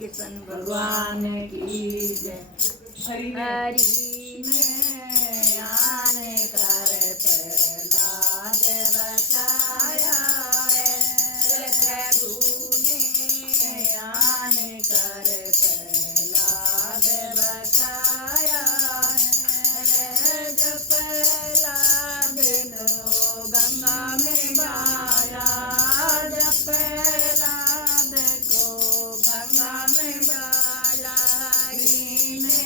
किशन भगवान की जय। हरि में आने कर प्रहलाद बचाया है, प्रभु ने आने कर प्रहलाद बचाया है। जब प्रहलाद को गंगा में डाला, जब प्रहलाद को गंगा में डाला, हरि ने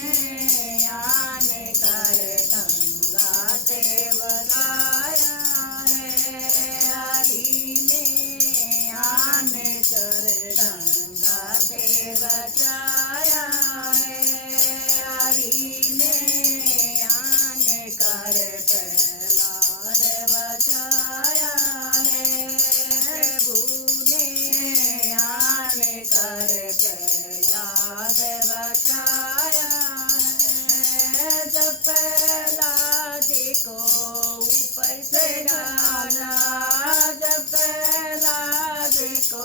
आने कर गंगा से बचाया है, हरि ने आने कर गंगा से बचाया है, हरि ने आने कर प्रहलाद बचाया है, प्रभु ने आने कर प्रहलाद बचाया है। जब प्रहलाद को ऊपर से डाला, जब प्रहलाद को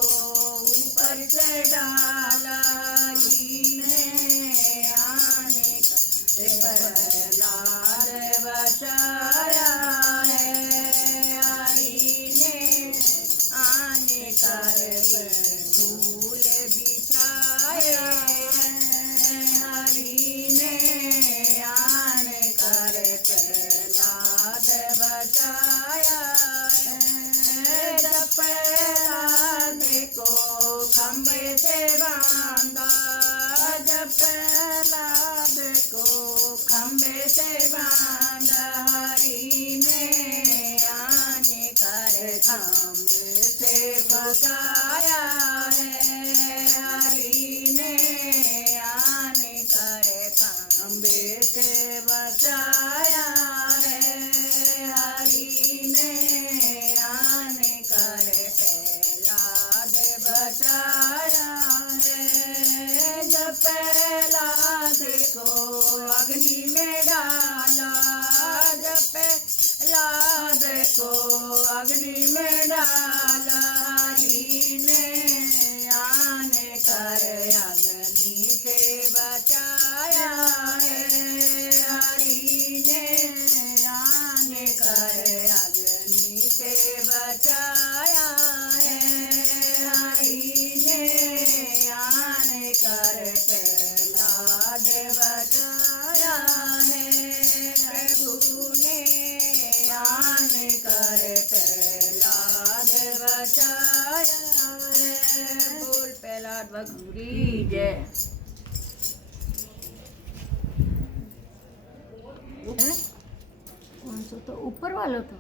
ऊपर से डाला, हरि ने आने कर प्रहलाद बचाया है, हरि ने आने कर फूल बिछाया है, हरि ने आने कर प्रहलाद बचाया है। जब प्रहलाद को खंभे से बांधा, जब प्रहलाद को खंभे से बांधा, हरि ने आने कर खंभे से बचाया है, हरि ने आने कर खंभे से बचाया है, हरि ने आने कर प्रहलाद बचाया है। जब प्रहलाद को अग्नि में डाला, जब प्रहलाद को अग्नि में डाला, हरि ने आने कर अग्नि से बचाया है, हरि ने आने कर अग्नि से बचाया है, हरि ने आने कर प्रहलाद बचाया है, प्रभु ने आने कर प्रहलाद बचाया है। बोल प्रहलाद भगवान की जय। कौन सा तो ऊपर वाला था।